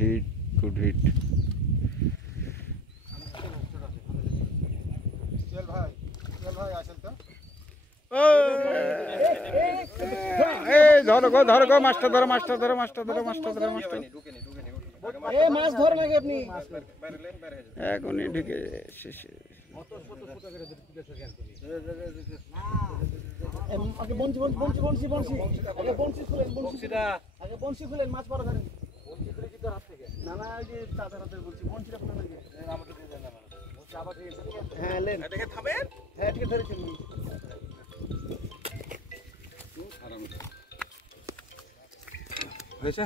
Hit, good hit. ধরো গো, ধরো গো, মাছটা ধরো, মাছটা ধরো, মাছটা ধরো, মাছটা ধরো, মাছটা। মাছ ধরে নাকি আপনি? এখনই ঢুকে শেষে। আগে বঞ্চি বঞ্চি বঞ্চি বঞ্চি বঞ্চি আগে বঞ্চি খুলেন, বঞ্চিটা আগে বঞ্চি খুলেন, মাছ পড়া ধরেন। বঞ্চি খুলে কি তোর হাত থেকে? না না, ওই যে তাদের হাতে বলছি, বঞ্চিটা খুলে নাকি আমাকে দিয়ে দেন। বলছি আবার ঠিক আছে, হ্যাঁ লেন, এটাকে থামেন। হ্যাঁ ঠিক আছে, ধরেছেন আরাম হয়েছে।